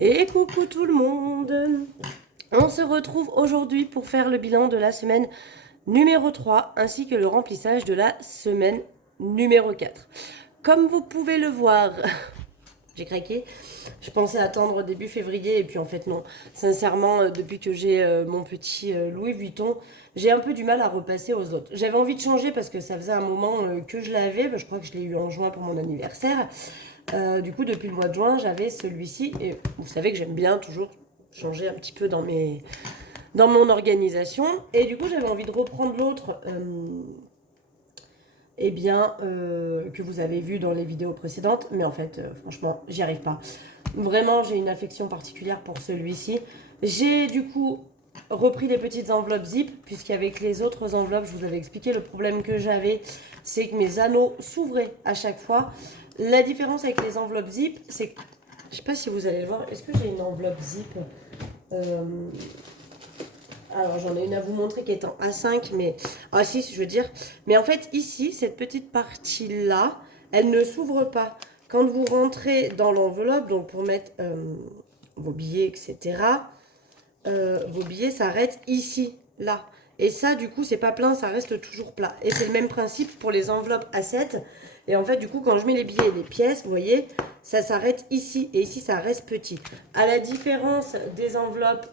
Et coucou tout le monde. On se retrouve aujourd'hui pour faire le bilan de la semaine numéro 3 ainsi que le remplissage de la semaine numéro 4. Comme vous pouvez le voir, j'ai craqué. Je pensais attendre début février et puis en fait non. Sincèrement, depuis que j'ai mon petit Louis Vuitton, j'ai un peu du mal à repasser aux autres. J'avais envie de changer parce que ça faisait un moment que je l'avais. Je crois que je l'ai eu en juin pour mon anniversaire. Du coup, depuis le mois de juin, j'avais celui-ci. Et vous savez que j'aime bien toujours changer un petit peu dans mon organisation. Et du coup, j'avais envie de reprendre l'autre, que vous avez vu dans les vidéos précédentes. Mais en fait, franchement, j'y arrive pas. Vraiment, j'ai une affection particulière pour celui-ci. J'ai du coup repris les petites enveloppes zip, puisqu'avec les autres enveloppes, je vous avais expliqué le problème que j'avais, c'est que mes anneaux s'ouvraient à chaque fois. La différence avec les enveloppes zip, c'est que, je sais pas si vous allez le voir, est-ce que j'ai une enveloppe zip Euh, Alors j'en ai une à vous montrer qui est en A5, mais... Ah si, je veux dire. Mais en fait, ici, cette petite partie-là, elle ne s'ouvre pas. Quand vous rentrez dans l'enveloppe, donc pour mettre vos billets, etc., vos billets s'arrêtent ici, là. Et ça, du coup, c'est pas plein, ça reste toujours plat. Et c'est le même principe pour les enveloppes A7. Et en fait, du coup, quand je mets les billets et les pièces, vous voyez, ça s'arrête ici. Et ici, ça reste petit. À la différence des enveloppes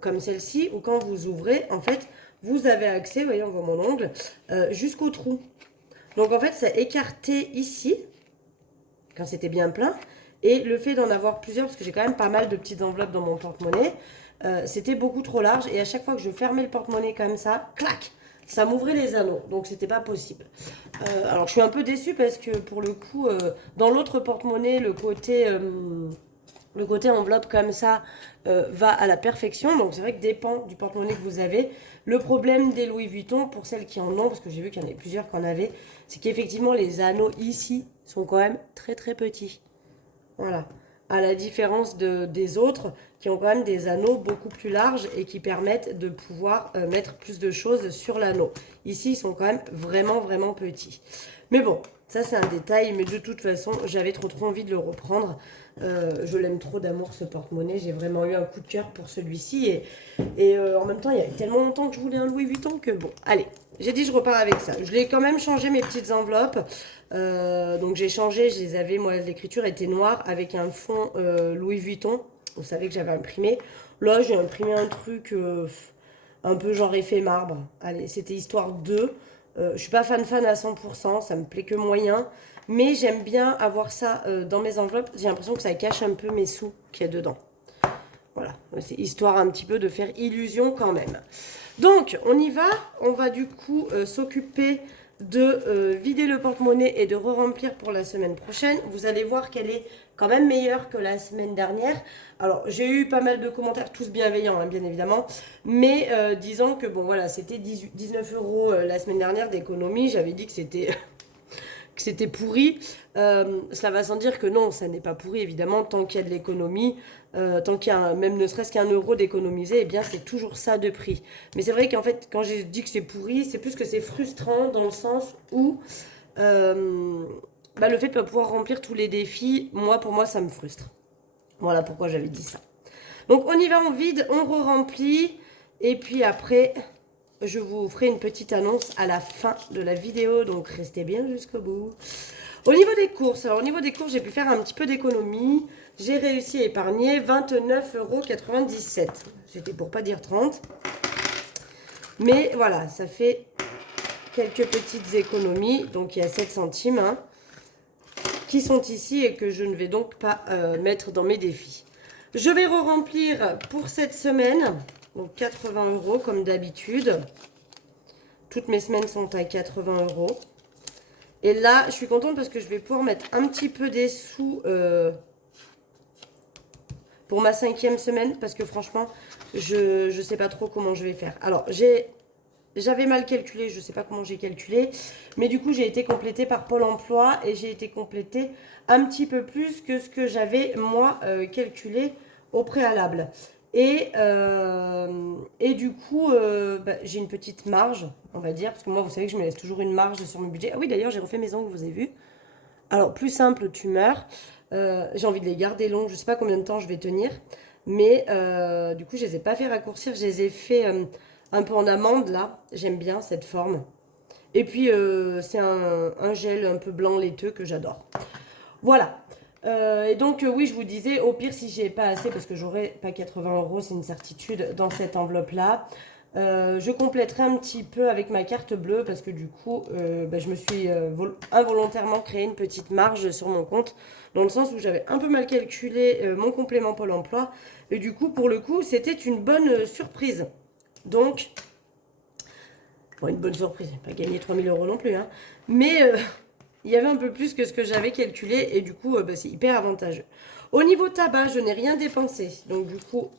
comme celle-ci, où quand vous ouvrez, en fait, vous avez accès, vous voyez, on voit mon ongle, jusqu'au trou. Donc, en fait, ça écarté ici, quand c'était bien plein. Et le fait d'en avoir plusieurs, parce que j'ai quand même pas mal de petites enveloppes dans mon porte-monnaie, c'était beaucoup trop large. Et à chaque fois que je fermais le porte-monnaie comme ça, clac, ça m'ouvrait les anneaux. Donc c'était pas possible. Alors je suis un peu déçue parce que pour le coup, dans l'autre porte-monnaie, le côté enveloppe comme ça va à la perfection. Donc c'est vrai que dépend du porte-monnaie que vous avez. Le problème des Louis Vuitton, pour celles qui en ont, parce que j'ai vu qu'il y en avait plusieurs qui en avaient, c'est qu'effectivement les anneaux ici sont quand même très très petits. Voilà. À la différence des autres qui ont quand même des anneaux beaucoup plus larges et qui permettent de pouvoir mettre plus de choses sur l'anneau. Ici, ils sont quand même vraiment, vraiment petits. Mais bon, ça c'est un détail, mais de toute façon, j'avais trop envie de le reprendre. Je l'aime trop d'amour ce porte-monnaie. J'ai vraiment eu un coup de cœur pour celui-ci. Et en même temps, il y a tellement longtemps que je voulais un Louis Vuitton que bon, allez, j'ai dit je repars avec ça. Je l'ai quand même changé mes petites enveloppes. Donc j'ai changé, je les avais, moi l'écriture était noire avec un fond Louis Vuitton. Vous savez que j'avais imprimé. Là j'ai imprimé un truc un peu genre effet marbre. Allez, c'était histoire de. Je suis pas fan à 100%, ça me plaît que moyen. Mais j'aime bien avoir ça dans mes enveloppes. J'ai l'impression que ça cache un peu mes sous qu'il y a dedans. Voilà, c'est histoire un petit peu de faire illusion quand même. Donc, on y va. On va du coup s'occuper de vider le porte-monnaie et de re-remplir pour la semaine prochaine. Vous allez voir qu'elle est quand même meilleure que la semaine dernière. Alors, j'ai eu pas mal de commentaires, tous bienveillants, hein, bien évidemment. Mais disons que, bon, voilà, c'était 19 euros la semaine dernière d'économie. J'avais dit que c'était pourri. Cela va sans dire que non, ça n'est pas pourri, évidemment, tant qu'il y a de l'économie, tant qu'il y a même ne serait-ce qu'un euro d'économiser, eh bien c'est toujours ça de prix. Mais c'est vrai qu'en fait, quand j'ai dit que c'est pourri, c'est plus que c'est frustrant dans le sens où le fait de ne pas pouvoir remplir tous les défis, pour moi, ça me frustre. Voilà pourquoi j'avais dit ça. Donc on y va, on vide, on re-remplit, et puis après, je vous ferai une petite annonce à la fin de la vidéo, donc restez bien jusqu'au bout. Au niveau des courses, j'ai pu faire un petit peu d'économie. J'ai réussi à épargner 29,97 €. C'était pour pas dire 30. Mais voilà, ça fait quelques petites économies. Donc il y a 7 centimes hein, qui sont ici et que je ne vais donc pas mettre dans mes défis. Je vais re-remplir pour cette semaine. Donc 80 € comme d'habitude. Toutes mes semaines sont à 80 €. Et là, je suis contente parce que je vais pouvoir mettre un petit peu des sous pour ma 5e semaine. Parce que franchement, je ne sais pas trop comment je vais faire. Alors, j'avais mal calculé, je ne sais pas comment j'ai calculé. Mais du coup, j'ai été complétée par Pôle emploi et j'ai été complétée un petit peu plus que ce que j'avais, moi, calculé au préalable. Et du coup, j'ai une petite marge, on va dire, parce que moi, vous savez que je me laisse toujours une marge sur mon budget. Ah oui, d'ailleurs, j'ai refait mes ongles, vous avez vu. Alors, plus simple, tu meurs. J'ai envie de les garder longs. Je sais pas combien de temps je vais tenir. Mais du coup, je les ai pas fait raccourcir. Je les ai fait un peu en amande, là. J'aime bien cette forme. Et puis, c'est un gel un peu blanc laiteux que j'adore. Voilà. Et donc, oui, je vous disais, au pire, si j'ai pas assez, parce que j'aurai pas 80 euros, c'est une certitude, dans cette enveloppe-là, je compléterai un petit peu avec ma carte bleue, parce que du coup, bah, je me suis involontairement créé une petite marge sur mon compte, dans le sens où j'avais un peu mal calculé mon complément Pôle emploi, et du coup, pour le coup, c'était une bonne surprise. Donc, bon, une bonne surprise, pas gagné 3000 euros non plus, hein, mais il y avait un peu plus que ce que j'avais calculé et du coup, bah, c'est hyper avantageux. Au niveau tabac, je n'ai rien dépensé. Donc du coup,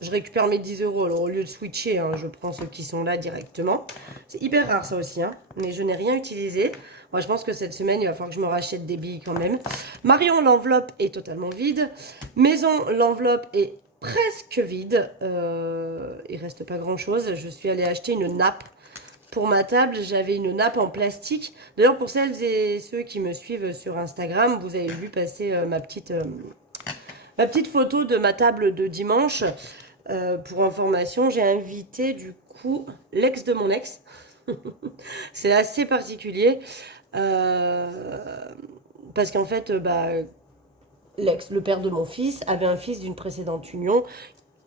je récupère mes 10 euros. Alors au lieu de switcher, hein, je prends ceux qui sont là directement. C'est hyper rare ça aussi, hein, mais je n'ai rien utilisé. Moi, je pense que cette semaine, il va falloir que je me rachète des billes quand même. Marion, l'enveloppe est totalement vide. Maison, l'enveloppe est presque vide. Il reste pas grand-chose. Je suis allée acheter une nappe. Pour ma table, j'avais une nappe en plastique. D'ailleurs, pour celles et ceux qui me suivent sur Instagram, vous avez vu passer ma petite photo de ma table de dimanche. Pour information, j'ai invité du coup l'ex de mon ex. C'est assez particulier. Parce qu'en fait, bah, l'ex, le père de mon fils, avait un fils d'une précédente union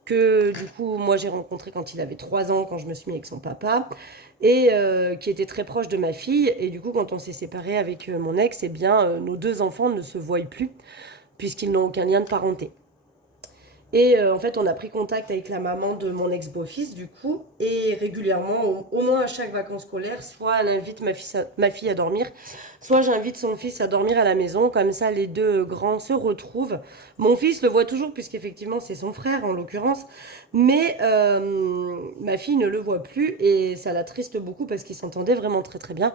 que du coup moi j'ai rencontré quand il avait 3 ans, quand je me suis mis avec son papa, et qui était très proche de ma fille. Et du coup quand on s'est séparé avec mon ex, eh bien nos 2 enfants ne se voient plus puisqu'ils n'ont aucun lien de parenté. Et en fait, on a pris contact avec la maman de mon ex-beau-fils, du coup, et régulièrement, au moins à chaque vacances scolaires, soit elle invite ma fille à dormir, soit j'invite son fils à dormir à la maison, comme ça les deux grands se retrouvent. Mon fils le voit toujours, puisqu'effectivement c'est son frère en l'occurrence, mais ma fille ne le voit plus, et ça l'attriste beaucoup parce qu'ils s'entendaient vraiment très très bien.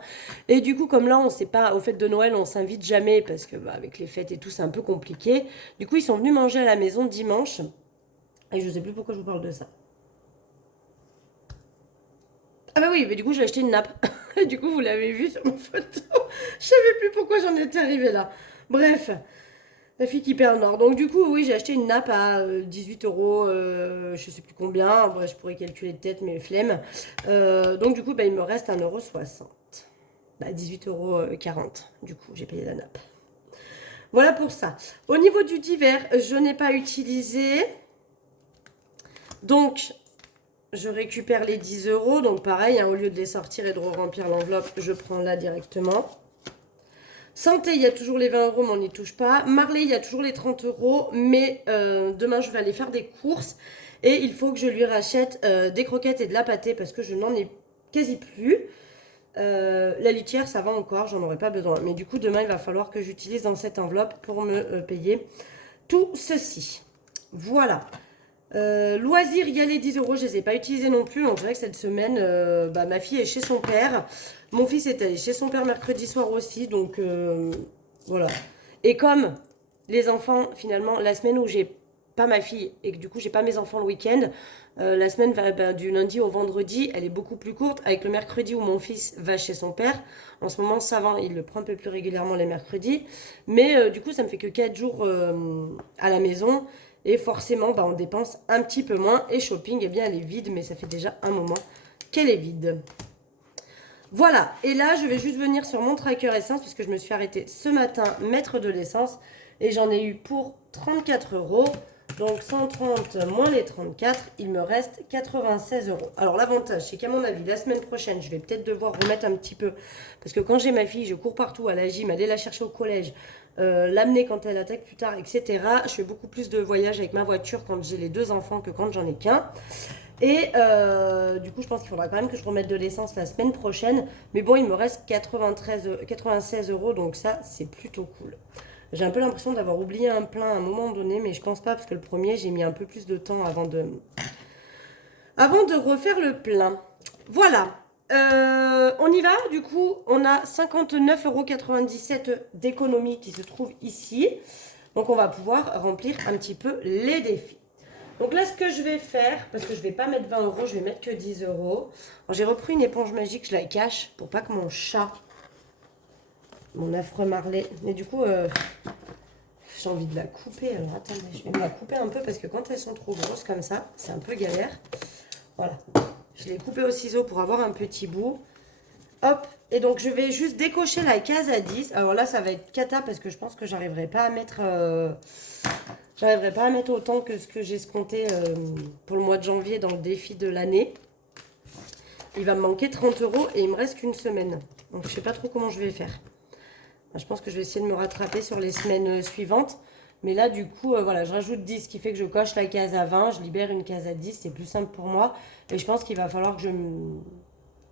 Et du coup, comme là, on sait pas, aux fêtes de Noël, on s'invite jamais, parce que bah, avec les fêtes et tout, c'est un peu compliqué. Du coup, ils sont venus manger à la maison dimanche. Et je sais plus pourquoi je vous parle de ça. Ah bah oui, mais du coup j'ai acheté une nappe. Et du coup vous l'avez vu sur ma photo. Je savais plus pourquoi j'en étais arrivée là. Bref, la fille qui perd le nord. Donc du coup oui j'ai acheté une nappe à 18 euros, je sais plus combien. Bref, je pourrais calculer de tête mais flemme. Donc du coup bah, il me reste 1,60 €. Bah 18,40 € du coup j'ai payé la nappe. Voilà pour ça. Au niveau du divers, je n'ai pas utilisé. Donc je récupère les 10 euros. Donc pareil, hein, au lieu de les sortir et de remplir l'enveloppe, je prends là directement. Santé, il y a toujours les 20 euros, mais on n'y touche pas. Marley, il y a toujours les 30 euros, mais demain, je vais aller faire des courses. Et il faut que je lui rachète des croquettes et de la pâtée parce que je n'en ai quasi plus. La litière, ça va encore, j'en aurais pas besoin. Mais du coup, demain, il va falloir que j'utilise dans cette enveloppe pour me payer tout ceci. Voilà. Loisirs, il y a les 10 euros, je les ai pas utilisés non plus. On dirait que cette semaine, bah, ma fille est chez son père. Mon fils est allé chez son père mercredi soir aussi. Donc voilà. Et comme les enfants, finalement, la semaine où j'ai pas ma fille et que du coup j'ai pas mes enfants le week-end, la semaine va, bah, du lundi au vendredi, elle est beaucoup plus courte. Avec le mercredi où mon fils va chez son père. En ce moment, ça va, il le prend un peu plus régulièrement les mercredis. Mais du coup, ça me fait que 4 jours à la maison. Et forcément, bah, on dépense un petit peu moins. Et shopping, eh bien, elle est vide, mais ça fait déjà un moment qu'elle est vide. Voilà. Et là, je vais juste venir sur mon tracker essence, puisque je me suis arrêtée ce matin mettre de l'essence. Et j'en ai eu pour 34 euros. Donc 130 moins les 34, il me reste 96 euros. Alors l'avantage, c'est qu'à mon avis, la semaine prochaine, je vais peut-être devoir remettre un petit peu. Parce que quand j'ai ma fille, je cours partout à la gym, aller la chercher au collège, l'amener quand elle attaque plus tard, etc. Je fais beaucoup plus de voyages avec ma voiture quand j'ai les 2 enfants que quand j'en ai qu'un. Et du coup, je pense qu'il faudra quand même que je remette de l'essence la semaine prochaine. Mais bon, il me reste 96 euros, donc ça, c'est plutôt cool. J'ai un peu l'impression d'avoir oublié un plein à un moment donné, mais je pense pas, parce que le premier, j'ai mis un peu plus de temps avant de refaire le plein. Voilà. On y va, du coup, on a 59,97 € d'économie qui se trouve ici. Donc, on va pouvoir remplir un petit peu les défis. Donc là, ce que je vais faire, parce que je ne vais pas mettre 20 euros, je vais mettre que 10 euros. J'ai repris une éponge magique, je la cache pour pas que mon chat, mon affreux Marley, mais du coup, j'ai envie de la couper. Alors attendez, je vais me la couper un peu parce que quand elles sont trop grosses comme ça, c'est un peu galère. Voilà. Je l'ai coupée au ciseau pour avoir un petit bout. Hop. Et donc, je vais juste décocher la case à 10. Alors là, ça va être cata parce que je pense que j'arriverai pas à mettre... j'arriverai pas à mettre autant que ce que j'ai escompté pour le mois de janvier dans le défi de l'année. Il va me manquer 30 € et il me reste qu'une semaine. Donc, je sais pas trop comment je vais faire. Je pense que je vais essayer de me rattraper sur les semaines suivantes. Mais là, du coup, voilà, je rajoute 10, ce qui fait que je coche la case à 20. Je libère une case à 10, c'est plus simple pour moi. Et je pense qu'il va falloir que je me...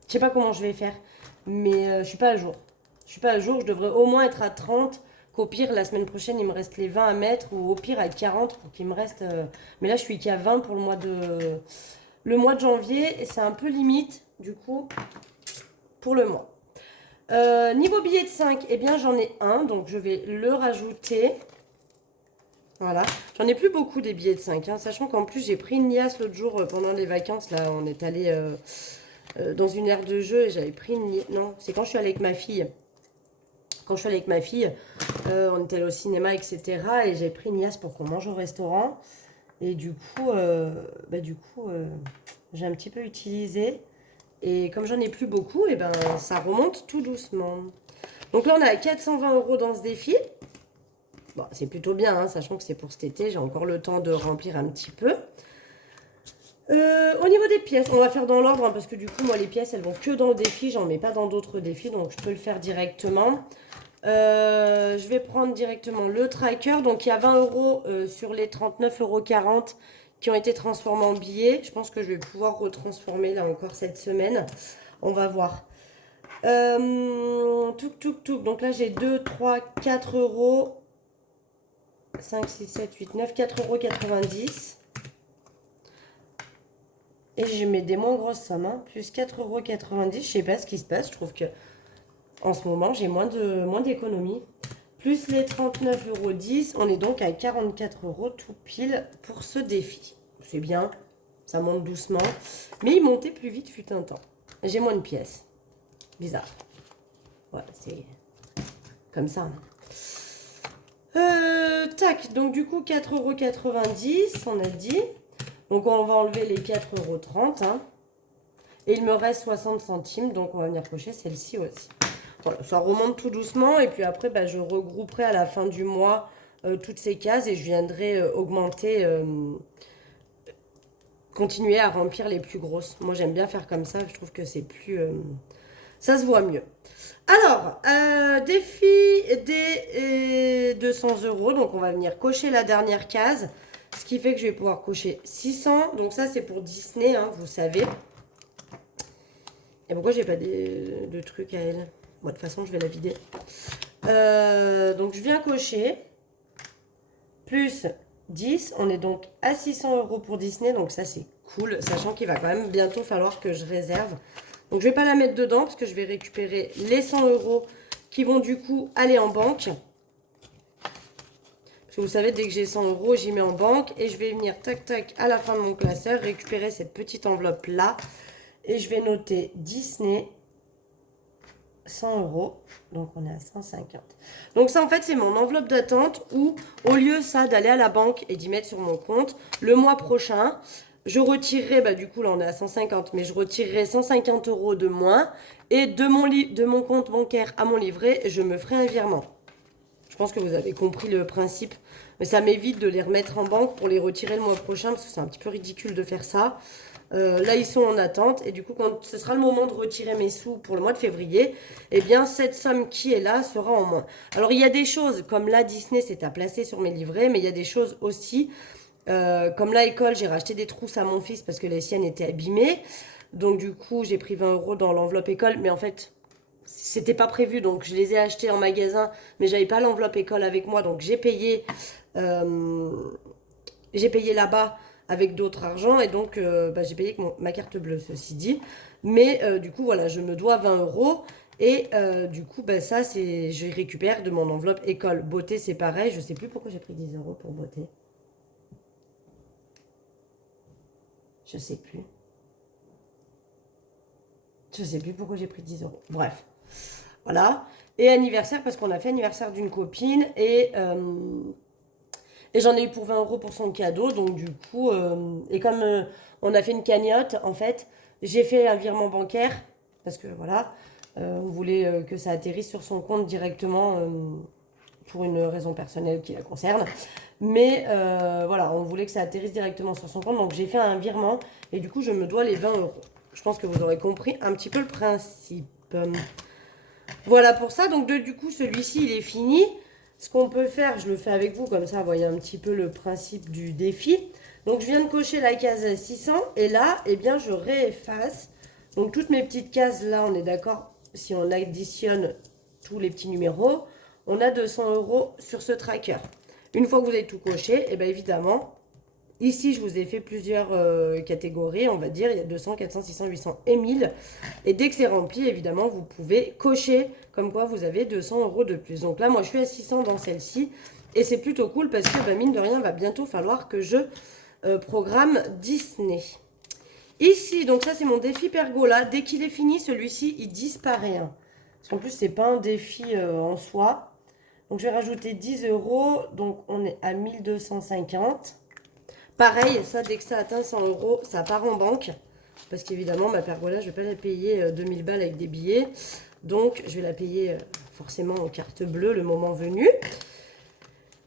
Je sais pas comment je vais faire, mais je suis pas à jour. Je suis pas à jour, je devrais au moins être à 30. Qu'au pire, la semaine prochaine, il me reste les 20 à mettre, ou au pire à 40 pour qu'il me reste... Mais là, je suis qu'à 20 pour le mois de janvier. Et c'est un peu limite, du coup, pour le mois. Niveau billet de 5, eh bien j'en ai un, donc je vais le rajouter. Voilà, j'en ai plus beaucoup des billets de 5, hein, sachant qu'en plus j'ai pris une liasse l'autre jour pendant les vacances. Là, on est allé dans une aire de jeu et j'avais pris une liasse. Non, c'est quand je suis allée avec ma fille. Quand je suis allée avec ma fille, on est allé au cinéma, etc. Et j'ai pris une liasse pour qu'on mange au restaurant. Et du coup, j'ai un petit peu utilisé. Et comme j'en ai plus beaucoup, et ben ça remonte tout doucement. Donc là, on est à 420 € dans ce défi. Bon, c'est plutôt bien, hein, sachant que c'est pour cet été. J'ai encore le temps de remplir un petit peu. Au niveau des pièces, on va faire dans l'ordre, hein, parce que du coup, moi, les pièces, elles vont que dans le défi. J'en mets pas dans d'autres défis, donc je peux le faire directement. Je vais prendre directement le tracker. Donc, il y a 20 € sur les 39,40 € qui ont été transformés en billets. Je pense que je vais pouvoir retransformer là encore cette semaine. On va voir. Donc là, j'ai 2, 3, 4 €. 5, 6, 7, 8, 9, 4,90 €. Et je mets des moins grosses sommes, hein, plus 4,90 €. Je sais pas ce qui se passe. Je trouve que en ce moment, j'ai moins d'économies. Plus les 39,10 €, on est donc à 44 € tout pile pour ce défi. C'est bien, ça monte doucement. Mais il montait plus vite fut un temps. J'ai moins de pièces. Bizarre. Voilà, c'est comme ça. Tac, donc du coup 4,90 €, on a dit. Donc on va enlever les 4,30 €. Hein. Et il me reste 60 centimes, donc on va venir cocher celle-ci aussi. Voilà, ça remonte tout doucement et puis après bah, je regrouperai à la fin du mois toutes ces cases et je viendrai augmenter, continuer à remplir les plus grosses. Moi j'aime bien faire comme ça, je trouve que c'est plus... ça se voit mieux. Alors, défi des 200 €, donc on va venir cocher la dernière case, ce qui fait que je vais pouvoir cocher 600, donc ça c'est pour Disney, hein, vous savez. Et pourquoi j'ai pas de trucs à elle? Moi, de toute façon, je vais la vider. Donc, je viens cocher. Plus 10. On est donc à 600 € pour Disney. Donc, ça, c'est cool. Sachant qu'il va quand même bientôt falloir que je réserve. Donc, je vais pas la mettre dedans parce que je vais récupérer les 100 € qui vont du coup aller en banque. Parce que vous savez, dès que j'ai 100 €, j'y mets en banque. Et je vais venir, tac, tac, à la fin de mon classeur, récupérer cette petite enveloppe-là. Et je vais noter Disney 100 €. Donc, on est à 150. Donc, ça, en fait, c'est mon enveloppe d'attente où, au lieu, ça, d'aller à la banque et d'y mettre sur mon compte, le mois prochain, je retirerai, bah, du coup, là, on est à 150, mais je retirerai 150 € de moins. Et de mon compte bancaire à mon livret, je me ferai un virement. Je pense que vous avez compris le principe. Mais ça m'évite de les remettre en banque pour les retirer le mois prochain, parce que c'est un petit peu ridicule de faire ça. Là, ils sont en attente. Et du coup, quand ce sera le moment de retirer mes sous pour le mois de février, eh bien, cette somme qui est là sera en moins. Alors, il y a des choses, comme là, Disney, c'est à placer sur mes livrets, mais il y a des choses aussi, comme là, école, j'ai racheté des trousses à mon fils parce que les siennes étaient abîmées. Donc, du coup, j'ai pris 20 € dans l'enveloppe école. Mais en fait, c'était pas prévu, donc je les ai achetées en magasin, mais j'avais pas l'enveloppe école avec moi, donc j'ai payé là-bas avec d'autres argent, et donc j'ai payé avec ma carte bleue, ceci dit. Mais du coup, voilà, je me dois 20 €, et du coup, ça, je récupère de mon enveloppe école. Beauté, c'est pareil, je sais plus pourquoi j'ai pris 10 € pour beauté. Je sais plus. Je sais plus pourquoi j'ai pris 10 €. Bref. Voilà. Et anniversaire, parce qu'on a fait anniversaire d'une copine. Et Et j'en ai eu pour 20 euros pour son cadeau. Donc du coup, et comme on a fait une cagnotte, en fait, j'ai fait un virement bancaire. Parce que voilà, on voulait que ça atterrisse sur son compte directement pour une raison personnelle qui la concerne. Mais voilà, on voulait que ça atterrisse directement sur son compte. Donc j'ai fait un virement et du coup, je me dois les 20 euros. Je pense que vous aurez compris un petit peu le principe. Voilà pour ça. Donc du coup, celui-ci, il est fini. Ce qu'on peut faire, je le fais avec vous, comme ça, vous voyez un petit peu le principe du défi. Donc je viens de cocher la case 600 et là, eh bien, je réefface. Donc toutes mes petites cases là, on est d'accord, si on additionne tous les petits numéros, on a 200 euros sur ce tracker. Une fois que vous avez tout coché, et bien évidemment, ici je vous ai fait plusieurs catégories, on va dire, il y a 200, 400, 600, 800 et 1000. Et dès que c'est rempli, évidemment, vous pouvez cocher comme quoi vous avez 200 euros de plus. Donc là, moi je suis à 600 dans celle-ci et c'est plutôt cool parce que mine de rien, va bientôt falloir que je programme Disney. Ici, donc ça c'est mon défi pergola. Dès qu'il est fini, celui-ci, il disparaît. Hein. Parce qu'en plus, c'est pas un défi en soi. Donc je vais rajouter 10 euros. Donc on est à 1250. Pareil, ça, dès que ça atteint 100 euros, ça part en banque. Parce qu'évidemment, ma pergola, je ne vais pas la payer 2000 balles avec des billets. Donc, je vais la payer forcément en carte bleue le moment venu.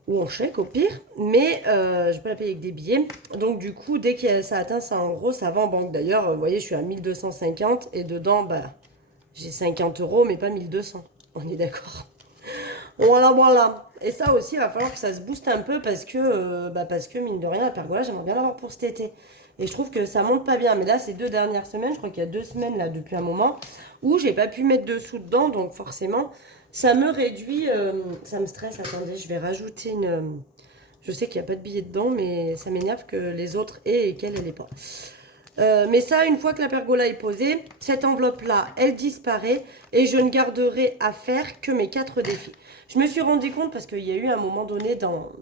Ou en chèque au pire. Mais je ne vais pas la payer avec des billets. Donc, du coup, dès que ça atteint 100 euros, ça va en banque. D'ailleurs, vous voyez, je suis à 1250. Et dedans, bah, j'ai 50 euros, mais pas 1200. On est d'accord. Voilà, voilà. Et ça aussi, il va falloir que ça se booste un peu parce que mine de rien, la pergola, j'aimerais bien l'avoir pour cet été. Et je trouve que ça monte pas bien. Mais là, ces 2 dernières semaines, je crois qu'il y a 2 semaines, là, depuis un moment, où j'ai pas pu mettre dessous dedans. Donc forcément, ça me réduit, ça me stresse. Attendez, je vais rajouter une... je sais qu'il n'y a pas de billet dedans, mais ça m'énerve que les autres aient et qu'elle, elle n'ait pas. Mais ça, une fois que la pergola est posée, cette enveloppe-là, elle disparaît et je ne garderai à faire que mes 4 défis. Je me suis rendu compte parce qu'il y a eu un moment donné dans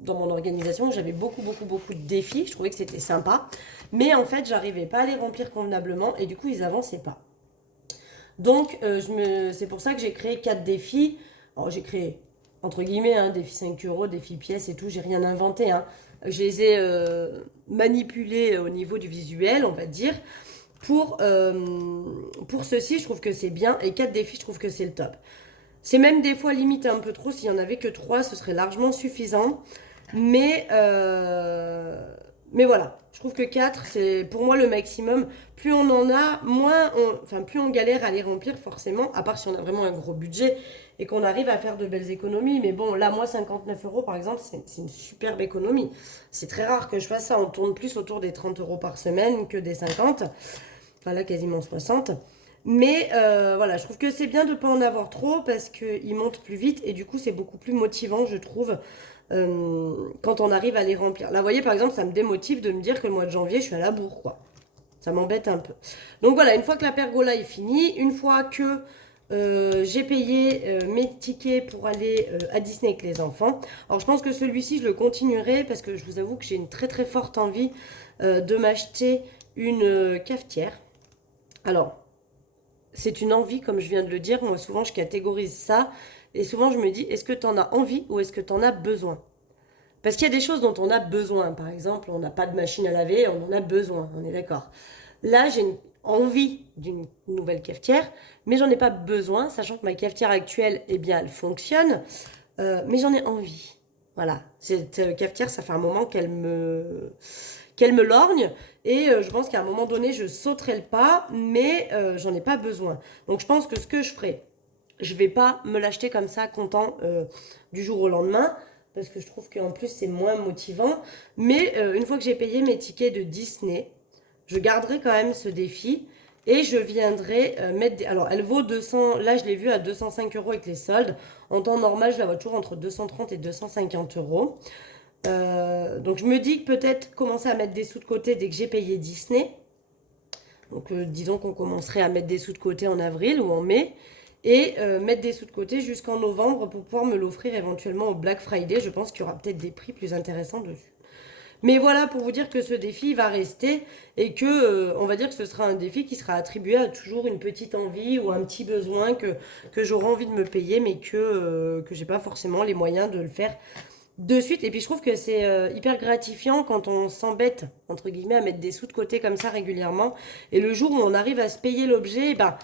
mon organisation où j'avais beaucoup de défis. Je trouvais que c'était sympa. Mais en fait, j'arrivais pas à les remplir convenablement et du coup, ils avançaient pas. Donc, c'est pour ça que j'ai créé 4 défis. Alors, j'ai créé, entre guillemets, hein, défi 5 euros, défi pièces et tout. J'ai rien inventé. Hein. Je les ai manipulés au niveau du visuel, on va dire. Pour ceci, je trouve que c'est bien. Et 4 défis, je trouve que c'est le top. C'est même des fois limite un peu trop. S'il n'y en avait que 3, ce serait largement suffisant. Mais voilà, je trouve que 4, c'est pour moi le maximum. Plus on en a, plus on galère à les remplir forcément, à part si on a vraiment un gros budget et qu'on arrive à faire de belles économies. Mais bon, là, moi, 59 euros, par exemple, c'est une superbe économie. C'est très rare que je fasse ça. On tourne plus autour des 30 euros par semaine que des 50. Enfin, là, quasiment 60. Mais voilà, je trouve que c'est bien de ne pas en avoir trop parce qu'ils montent plus vite et du coup, c'est beaucoup plus motivant, je trouve. Quand on arrive à les remplir. Là, vous voyez, par exemple, ça me démotive de me dire que le mois de janvier, je suis à la bourre, quoi. Ça m'embête un peu. Donc voilà, une fois que la pergola est finie, une fois que j'ai payé mes tickets pour aller à Disney avec les enfants. Alors, je pense que celui-ci, je le continuerai parce que je vous avoue que j'ai une très forte envie de m'acheter une cafetière. Alors, c'est une envie, comme je viens de le dire. Moi, souvent, je catégorise ça. Et souvent, je me dis, est-ce que tu en as envie ou est-ce que tu en as besoin? Parce qu'il y a des choses dont on a besoin. Par exemple, on n'a pas de machine à laver, on en a besoin, on est d'accord. Là, j'ai envie d'une nouvelle cafetière, mais j'en ai pas besoin, sachant que ma cafetière actuelle, eh bien, elle fonctionne, mais j'en ai envie. Voilà, cette cafetière, ça fait un moment qu'elle me lorgne, et je pense qu'à un moment donné, je sauterai le pas, mais j'en ai pas besoin. Donc, je pense que ce que je ferai, je vais pas me l'acheter comme ça, content du jour au lendemain, parce que je trouve qu'en plus c'est moins motivant. Mais une fois que j'ai payé mes tickets de Disney, je garderai quand même ce défi et je viendrai mettre des... Alors elle vaut 200, là je l'ai vue à 205 euros avec les soldes. En temps normal, je la vois toujours entre 230 et 250 euros. Donc je me dis que peut-être commencer à mettre des sous de côté dès que j'ai payé Disney. Donc disons qu'on commencerait à mettre des sous de côté en avril ou en mai. Et mettre des sous de côté jusqu'en novembre pour pouvoir me l'offrir éventuellement au Black Friday. Je pense qu'il y aura peut-être des prix plus intéressants dessus. Mais voilà, pour vous dire que ce défi va rester et que on va dire que ce sera un défi qui sera attribué à toujours une petite envie ou un petit besoin que j'aurai envie de me payer, mais que j'ai pas forcément les moyens de le faire de suite. Et puis je trouve que c'est hyper gratifiant quand on s'embête, entre guillemets, à mettre des sous de côté comme ça régulièrement. Et le jour où on arrive à se payer l'objet, ben,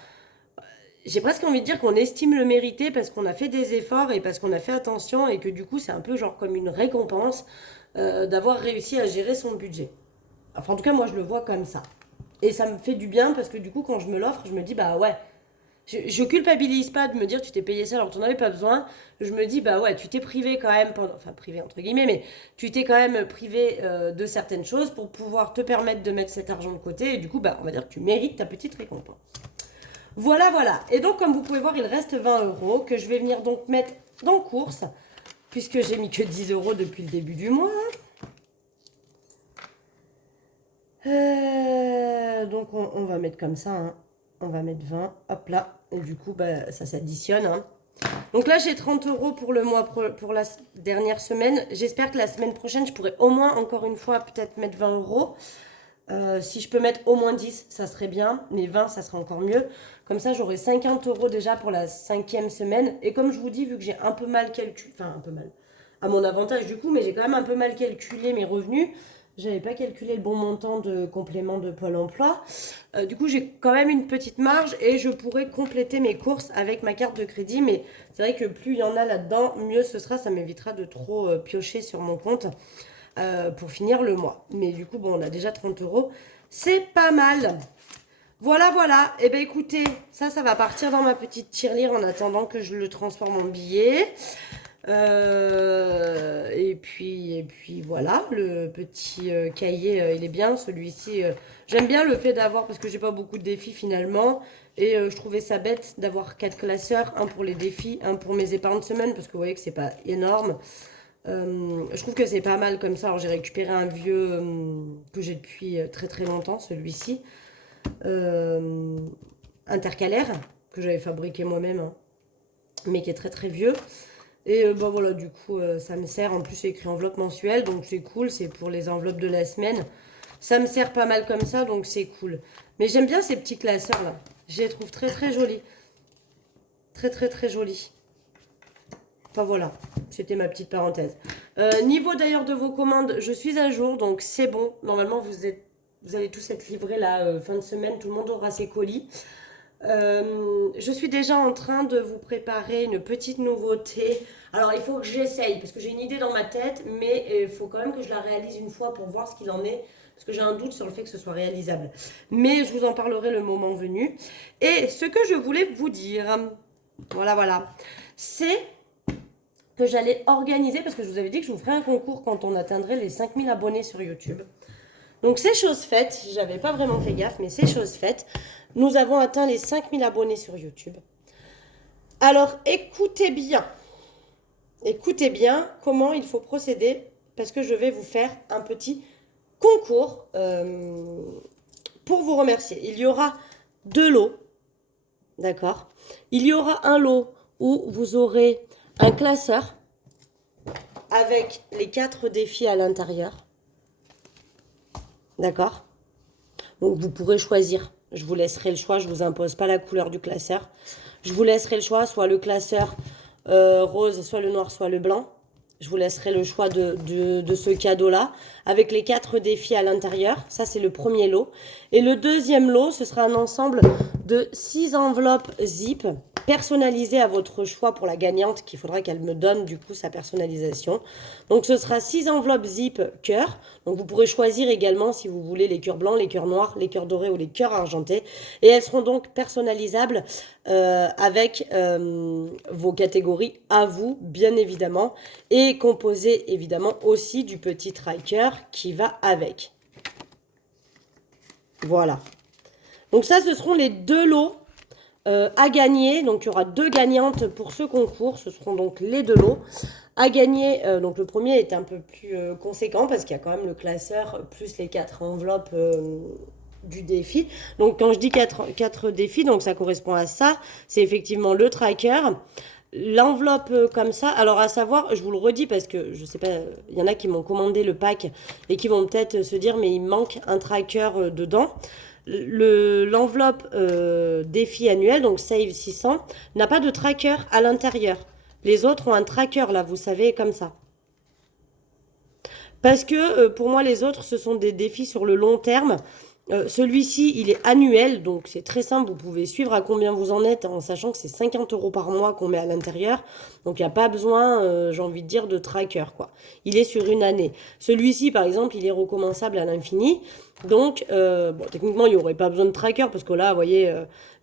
j'ai presque envie de dire qu'on estime le mériter parce qu'on a fait des efforts et parce qu'on a fait attention et que du coup c'est un peu genre comme une récompense d'avoir réussi à gérer son budget. Enfin en tout cas moi je le vois comme ça. Et ça me fait du bien parce que du coup quand je me l'offre je me dis bah ouais, je culpabilise pas de me dire tu t'es payé ça alors que tu n'en avais pas besoin. Je me dis bah ouais, tu t'es privé quand même, pendant, enfin privé entre guillemets, mais tu t'es quand même privé de certaines choses pour pouvoir te permettre de mettre cet argent de côté. Et du coup bah on va dire que tu mérites ta petite récompense. Voilà, voilà. Et donc comme vous pouvez voir il reste 20 euros que je vais venir donc mettre dans course puisque j'ai mis que 10 euros depuis le début du mois. Donc on va mettre comme ça, hein. On va mettre 20, hop là. Et du coup, bah, ça s'additionne, hein. Donc là, j'ai 30 euros pour le mois, pour la dernière semaine. J'espère que la semaine prochaine, je pourrai au moins, encore une fois, peut-être mettre 20 euros. Si je peux mettre au moins 10, ça serait bien. Mais 20, ça serait encore mieux. Comme ça, j'aurai 50 euros déjà pour la 5e semaine. Et comme je vous dis, vu que j'ai un peu mal calculé, enfin un peu mal, à mon avantage du coup, mais j'ai quand même un peu mal calculé mes revenus. J'avais pas calculé le bon montant de complément de Pôle emploi. Du coup, j'ai quand même une petite marge et je pourrais compléter mes courses avec ma carte de crédit. Mais c'est vrai que plus il y en a là-dedans, mieux ce sera. Ça m'évitera de trop piocher sur mon compte pour finir le mois. Mais du coup, bon, on a déjà 30 euros. C'est pas mal. Voilà, voilà. Eh bien, écoutez, ça va partir dans ma petite tirelire en attendant que je le transforme en billet. Et puis voilà, le petit cahier, il est bien. Celui-ci, j'aime bien le fait d'avoir, parce que j'ai pas beaucoup de défis finalement. Et je trouvais ça bête d'avoir 4 classeurs, un pour les défis, un pour mes épargnes de semaine, parce que vous voyez que c'est pas énorme. Je trouve que c'est pas mal comme ça. Alors j'ai récupéré un vieux que j'ai depuis très très longtemps, celui-ci. Intercalaire, que j'avais fabriqué moi-même, hein, mais qui est très très vieux. Et bah voilà, du coup, ça me sert. En plus, c'est écrit enveloppe mensuelle, donc c'est cool. C'est pour les enveloppes de la semaine. Ça me sert pas mal comme ça, donc c'est cool. Mais j'aime bien ces petits classeurs là. Je les trouve très très jolis. Très très très jolis. Enfin voilà, c'était ma petite parenthèse. Niveau d'ailleurs de vos commandes, je suis à jour, donc c'est bon. Normalement, vous allez tous être livrés là, fin de semaine. Tout le monde aura ses colis. Je suis déjà en train de vous préparer une petite nouveauté. Alors il faut que j'essaye parce que j'ai une idée dans ma tête, mais il faut quand même que je la réalise une fois pour voir ce qu'il en est. Parce que j'ai un doute sur le fait que ce soit réalisable. Mais je vous en parlerai le moment venu. Et ce que je voulais vous dire, voilà, c'est que j'allais organiser, parce que je vous avais dit que je vous ferais un concours quand on atteindrait les 5000 abonnés sur YouTube. Donc c'est chose faite, j'avais pas vraiment fait gaffe, mais c'est chose faite. Nous avons atteint les 5000 abonnés sur YouTube. Alors écoutez bien comment il faut procéder, parce que je vais vous faire un petit concours pour vous remercier. Il y aura 2 lots, d'accord? Il y aura un lot où vous aurez un classeur avec les 4 défis à l'intérieur. D'accord? Donc vous pourrez choisir. Je vous laisserai le choix, je ne vous impose pas la couleur du classeur. Je vous laisserai le choix, soit le classeur rose, soit le noir, soit le blanc. Je vous laisserai le choix de ce cadeau-là, avec les 4 défis à l'intérieur. Ça, c'est le premier lot. Et le deuxième lot, ce sera un ensemble de 6 enveloppes zip personnalisées à votre choix pour la gagnante, qu'il faudra qu'elle me donne du coup sa personnalisation. Donc ce sera 6 enveloppes zip cœur. Donc vous pourrez choisir également si vous voulez les cœurs blancs, les cœurs noirs, les cœurs dorés ou les cœurs argentés. Et elles seront donc personnalisables avec vos catégories à vous, bien évidemment. Et composées évidemment aussi du petit tracker qui va avec. Voilà. Donc ça, ce seront les 2 lots à gagner. Donc il y aura 2 gagnantes pour ce concours. Ce seront donc les 2 lots à gagner. Donc le premier est un peu plus conséquent parce qu'il y a quand même le classeur plus les 4 enveloppes du défi. Donc quand je dis 4 défis, donc ça correspond à ça. C'est effectivement le tracker. L'enveloppe comme ça, alors à savoir, je vous le redis parce que je sais pas, il y en a qui m'ont commandé le pack et qui vont peut-être se dire mais il manque un tracker dedans. L'enveloppe défi annuel, donc Save 600, n'a pas de tracker à l'intérieur. Les autres ont un tracker là, vous savez, comme ça. Parce que pour moi, les autres, ce sont des défis sur le long terme. Celui-ci, il est annuel, donc c'est très simple. Vous pouvez suivre à combien vous en êtes en sachant que c'est 50 euros par mois qu'on met à l'intérieur. Donc il n'y a pas besoin, j'ai envie de dire, de tracker, quoi. Il est sur une année. Celui-ci, par exemple, il est recommençable à l'infini. Donc, bon, techniquement, il n'y aurait pas besoin de tracker parce que là, vous voyez.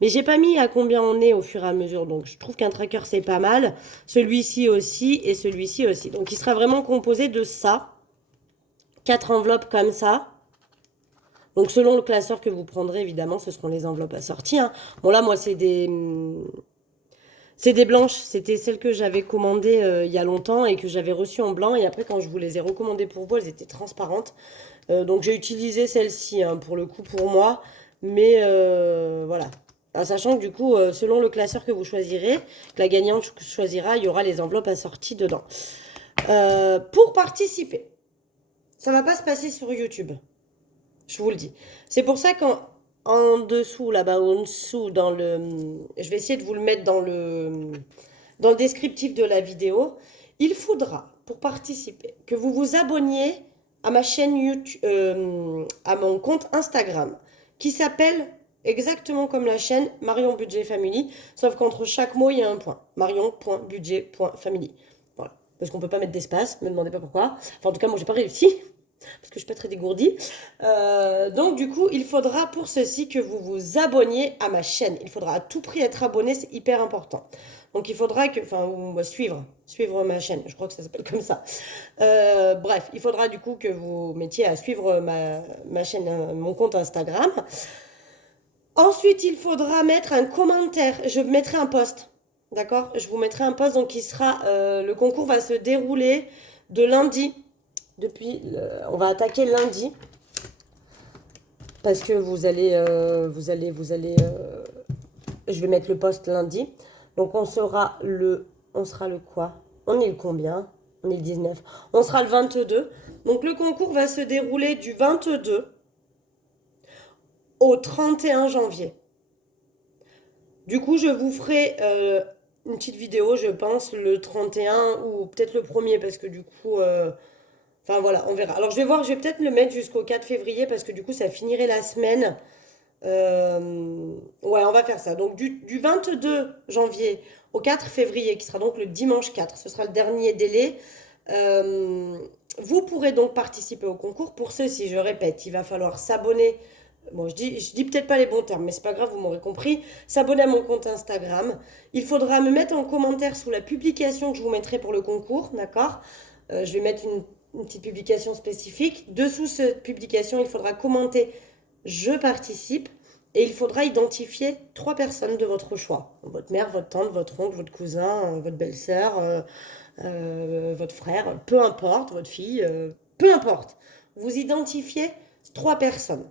Mais j'ai pas mis à combien on est au fur et à mesure. Donc je trouve qu'un tracker, c'est pas mal. Celui-ci aussi et celui-ci aussi. Donc il sera vraiment composé de ça. 4 enveloppes comme ça. Donc selon le classeur que vous prendrez, évidemment, ce seront les enveloppes assorties. Hein. Bon là, moi, c'est des blanches. C'était celles que j'avais commandées il y a longtemps et que j'avais reçues en blanc. Et après, quand je vous les ai recommandées pour vous, elles étaient transparentes. Donc j'ai utilisé celle-ci hein, pour le coup pour moi. Mais voilà. En sachant que du coup, selon le classeur que vous choisirez, que la gagnante choisira, il y aura les enveloppes assorties dedans. Pour participer, ça ne va pas se passer sur YouTube. Je vous le dis. C'est pour ça qu'en dessous, là-bas, en dessous, dans le... Je vais essayer de vous le mettre dans le descriptif de la vidéo. Il faudra, pour participer, que vous vous abonniez à ma chaîne YouTube, à mon compte Instagram, qui s'appelle exactement comme la chaîne Marion Budget Family, sauf qu'entre chaque mot, il y a un point. Marion.budget.family. Voilà. Parce qu'on ne peut pas mettre d'espace, ne me demandez pas pourquoi. Enfin, en tout cas, moi, j'ai pas réussi parce que je suis pas très dégourdie. Donc du coup, il faudra pour ceci que vous vous abonniez à ma chaîne. Il faudra à tout prix être abonné, c'est hyper important. Donc il faudra que, enfin, suivre ma chaîne. Je crois que ça s'appelle comme ça. Bref, il faudra du coup que vous mettiez à suivre ma chaîne, mon compte Instagram. Ensuite, il faudra mettre un commentaire. Je mettrai un post. D'accord? Je vous mettrai un post. Donc, qui sera. Le concours va se dérouler de lundi. On va attaquer lundi. Parce que vous allez. Je vais mettre le post lundi. Donc, on sera le quoi? On est le combien? On est le 19. On sera le 22. Donc, le concours va se dérouler du 22 au 31 janvier. Du coup, je vous ferai une petite vidéo, je pense, le 31 ou peut-être le premier parce que du coup, enfin voilà, on verra. Alors je vais voir, je vais peut-être le mettre jusqu'au 4 février parce que du coup, ça finirait la semaine. Ouais, on va faire ça. Donc du 22 janvier au 4 février, qui sera donc le dimanche 4, ce sera le dernier délai. Vous pourrez donc participer au concours. Pour ceci, je répète, il va falloir s'abonner. Bon, je dis peut-être pas les bons termes, mais c'est pas grave, vous m'aurez compris. S'abonner à mon compte Instagram. Il faudra me mettre en commentaire sous la publication que je vous mettrai pour le concours, d'accord? Je vais mettre une petite publication spécifique. Dessous cette publication, il faudra commenter je participe et il faudra identifier 3 personnes de votre choix. Votre mère, votre tante, votre oncle, votre cousin, votre belle-sœur, votre frère, peu importe, votre fille, peu importe. Vous identifiez 3 personnes.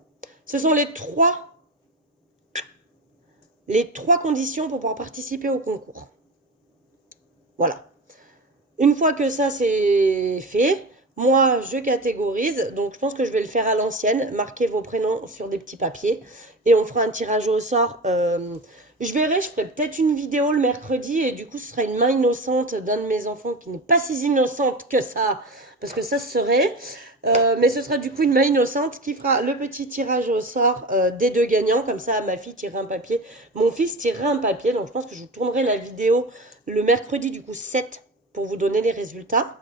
Ce sont les trois conditions pour pouvoir participer au concours. Voilà. Une fois que ça c'est fait, moi je catégorise. Donc je pense que je vais le faire à l'ancienne. Marquez vos prénoms sur des petits papiers. Et on fera un tirage au sort. Je ferai peut-être une vidéo le mercredi. Et du coup ce sera une main innocente d'un de mes enfants qui n'est pas si innocente que ça. Parce que ça serait... mais ce sera du coup une main innocente qui fera le petit tirage au sort des 2 gagnants. Comme ça, ma fille tirera un papier, mon fils tirera un papier. Donc je pense que je vous tournerai la vidéo le mercredi du coup 7 pour vous donner les résultats.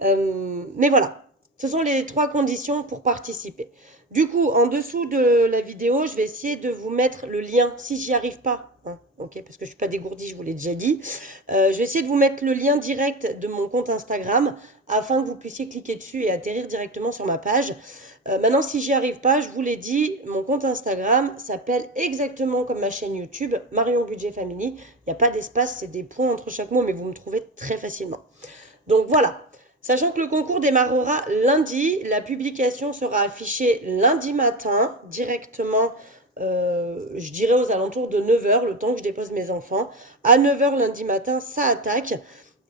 Mais voilà, ce sont les 3 conditions pour participer. Du coup, en dessous de la vidéo, je vais essayer de vous mettre le lien si j'y arrive pas. Hein, ok, parce que je suis pas dégourdie, je vous l'ai déjà dit. Je vais essayer de vous mettre le lien direct de mon compte Instagram afin que vous puissiez cliquer dessus et atterrir directement sur ma page. Maintenant, si j'y arrive pas, je vous l'ai dit, mon compte Instagram s'appelle exactement comme ma chaîne YouTube, Marion Budget Family. Il n'y a pas d'espace, c'est des points entre chaque mot, mais vous me trouvez très facilement. Donc voilà. Sachant que le concours démarrera lundi, la publication sera affichée lundi matin, directement, je dirais aux alentours de 9h, le temps que je dépose mes enfants. À 9h lundi matin, ça attaque.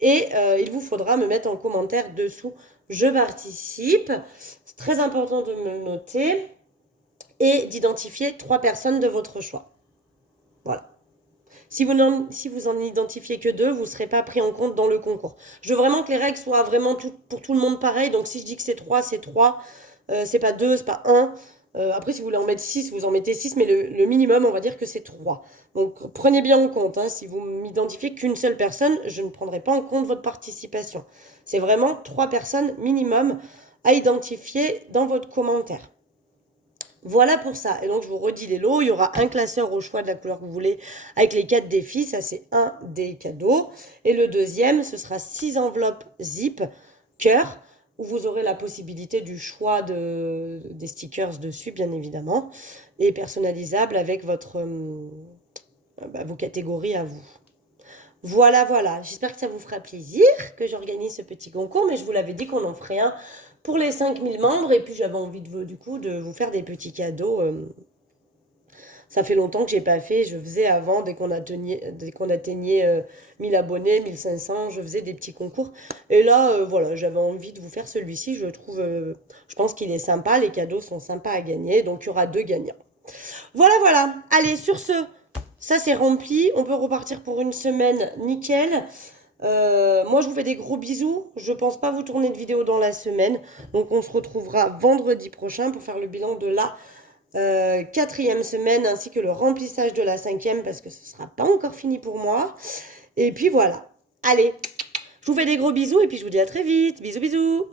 Et il vous faudra me mettre en commentaire dessous, je participe. C'est très important de me noter et d'identifier 3 personnes de votre choix. Voilà. Si vous en identifiez que 2, vous ne serez pas pris en compte dans le concours. Je veux vraiment que les règles soient vraiment pour tout le monde pareil. Donc si je dis que c'est 3, c'est 3. C'est pas 2, c'est pas 1. Après, si vous voulez en mettre 6, vous en mettez 6, mais le minimum, on va dire que c'est 3. Donc prenez bien en compte, hein, si vous m'identifiez qu'une seule personne, je ne prendrai pas en compte votre participation. C'est vraiment 3 personnes minimum à identifier dans votre commentaire. Voilà pour ça. Et donc, je vous redis les lots. Il y aura un classeur au choix de la couleur que vous voulez avec les 4 défis. Ça, c'est un des cadeaux. Et le deuxième, ce sera 6 enveloppes zip cœur où vous aurez la possibilité du choix des stickers dessus, bien évidemment, et personnalisable avec vos catégories à vous. Voilà, voilà. J'espère que ça vous fera plaisir que j'organise ce petit concours, mais je vous l'avais dit qu'on en ferait un pour les 5000 membres, et puis j'avais envie du coup de vous faire des petits cadeaux. Ça fait longtemps que j'ai pas fait, je faisais avant, dès qu'on atteignait 1000 abonnés, 1500, je faisais des petits concours. Et là, voilà, j'avais envie de vous faire celui-ci, je pense qu'il est sympa, les cadeaux sont sympas à gagner, donc il y aura 2 gagnants. Voilà, voilà. Allez, sur ce, ça c'est rempli, on peut repartir pour une semaine nickel. Moi, je vous fais des gros bisous. Je pense pas vous tourner de vidéo dans la semaine. Donc, on se retrouvera vendredi prochain pour faire le bilan de la 4e semaine ainsi que le remplissage de la 5e parce que ce sera pas encore fini pour moi. Et puis voilà. Allez, je vous fais des gros bisous et puis je vous dis à très vite. Bisous, bisous.